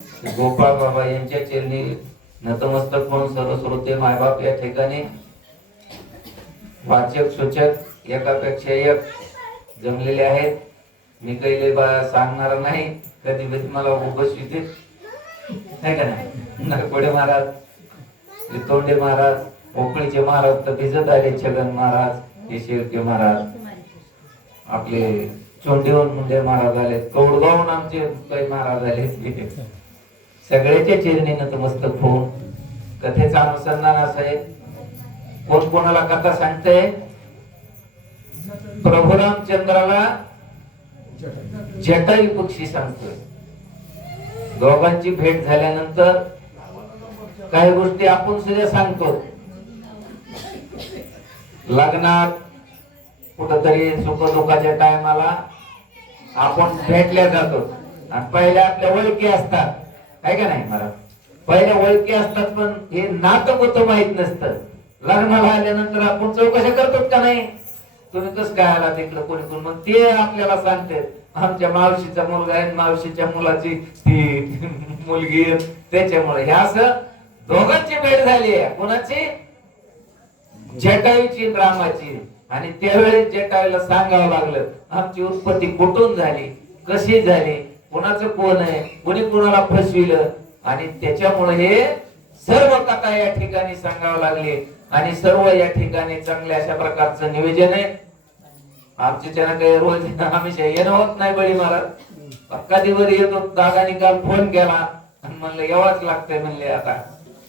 गोपाळ बाबा यांच्या चरणी नतमस्तक म्हणून सर्व श्रोते मायबाप या ठिकाणी वाचक सूचक एकापेक्षा एक जमलेले आहेत. मी काही सांगणार नाही. कधी कधी मला उपस्थित आहे का नाही. नरकोडे महाराज, तोंडे महाराज, पोकळीचे महाराज तर भिजत आले. छगन महाराज, हे शेळके महाराज, आपले चोंडीवन मुंडे महाराज आले. कौडगावून आमचे काही महाराज आले. सगळ्याच्या चरणी नतमस्तक होऊन कथेचा अनुसंधान असं आहे. कोण कोणाला कथा सांगते. प्रभू रामचंद्राला जटायू पक्षी सांगतोय. दोघांची भेट झाल्यानंतर काही गोष्टी आपण सुद्धा सांगतो. लग्नात कुठंतरी सुख दुःखाच्या टायमाला आपण भेटल्या जातो आणि पहिले आपल्या ओळखी असतात, आहे का नाही मला. पहिले ओळखी असतात पण हे नातं होतं माहित नसतं. लग्नाला आल्यानंतर आपण चौकशा करतो का नाही. तुम्ही कसं काय आला तिकडं कोणी कोण, मग ते आपल्याला सांगते आमच्या मावशीचा मुलगा आहे, मावशीच्या मुलाची ती मुलगी, त्याच्यामुळे हे असं दोघांची भेट झाली आहे. कोणाची? जटायूची, रामाची. आणि त्यावेळेस जटायूला सांगावं लागलं आमची उत्पत्ती कुठून झाली, कशी झाली, कोणाचं कोण आहे, कोणी कोणाला फसविलं. आणि त्याच्यामुळे हे सर्व कथा या ठिकाणी सांगावं लागले. आणि सर्व या ठिकाणी चांगल्या अशा प्रकारचं नियोजन आहे. आमच्या काही रोज हमेशा येणं होत नाही. बळी महाराज कधीवर येतो. दादानी काल फोन केला आणि म्हणलं यावंच लागतंय. म्हणले आता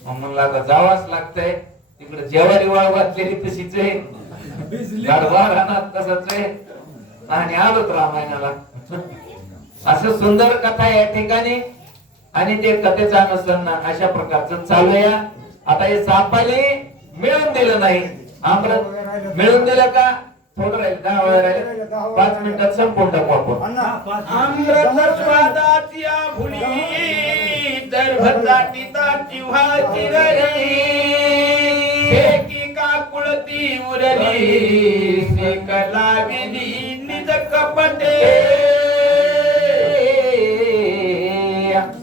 मग म्हणलं आता जावंच लागतंय. तिकडे जेवारी वाळ वाचलेली तशीच आहे, गडबड रानात तसंच आहे. आणि आलोत रामायणाला. असं सुंदर कथा या ठिकाणी आणि ते कथेचा अनुसंधान अशा प्रकारचं चालू आहे. आता हे सापाली मिळून दिलं नाही, आम्रत मिळून दिलं का. थोडं राहील, 10 वेळा राहिले, 5 मिनिटात संपून टाकू आपण. अमृत स्वादाची फुली दर्भताची ताची व्हायची रही एकी काकुळती उरली शेकला विधी निज कपटे.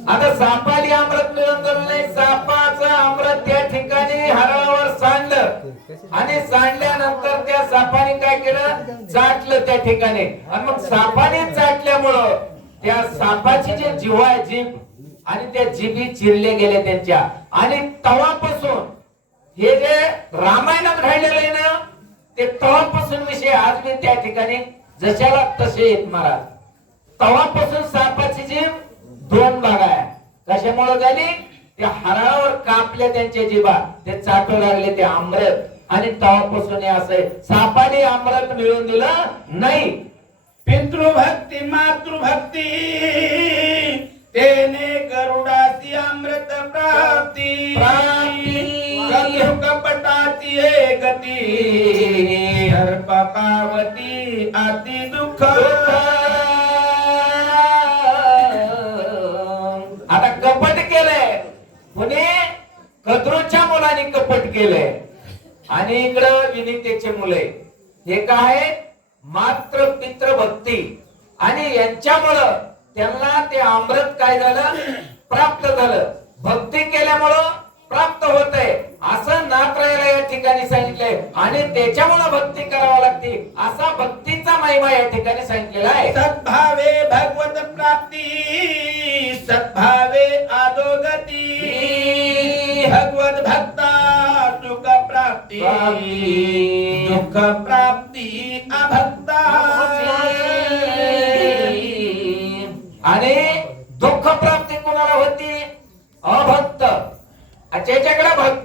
आता सापाली अमृत मिळून दिलं नाही. सापाचं अमृत त्या ठिकाणी हरणावर सांडलं आणि सांडल्यानंतर त्या सापाने काय केलं, चाटलं त्या ठिकाणी. आणि मग सापाने चाटल्यामुळं त्या सापाची जे जीव आहे, जीभ आणि त्या जीभी चिरले गेले त्यांच्या. आणि तवापासून हे जे रामायणात घडलेलं आहे ना, ते तवापासून विषय आज मी त्या ठिकाणी जशाला तसे येत महाराज. तवापासून सापाची जीभ 2 भाग आहे. कशामुळे झाली, त्या हरणावर कापल्या त्यांच्या जीभा, ते चाटू लागले ते अमृत. आणि तवापासून असं सापाने अमृत मिळवून दिलं नाही. पितृभक्ती मातृभक्ती तेने गरुडाची अमृत प्राप्ती कपटाची गती सर्पकावती अति दुःख. आता कपट केलंय कोणी, कद्रूच्या मुलाने कपट केलंय. आणि इकडं विनीतेचे मुले. हे काय, मात्र पित्र भक्ती. आणि यांच्यामुळं त्यांना ते अमृत काय झालं, प्राप्त झालं. भक्ती केल्यामुळं प्राप्त होतंय असं नात्रायला या ठिकाणी सांगितलंय. आणि त्याच्यामुळे भक्ती करावी लागते असा भक्तीचा महिमा या ठिकाणी सांगितलेला आहे. सद्भावे भगवत प्राप्ती सद्भावे अधोगती भगवत भक्ता सुख प्राप्ती दुःख प्राप्ती अभक्ता. आणि दुःख प्राप्ती कोणाला होती, अभक्त. ज्याच्याकडे भक्ती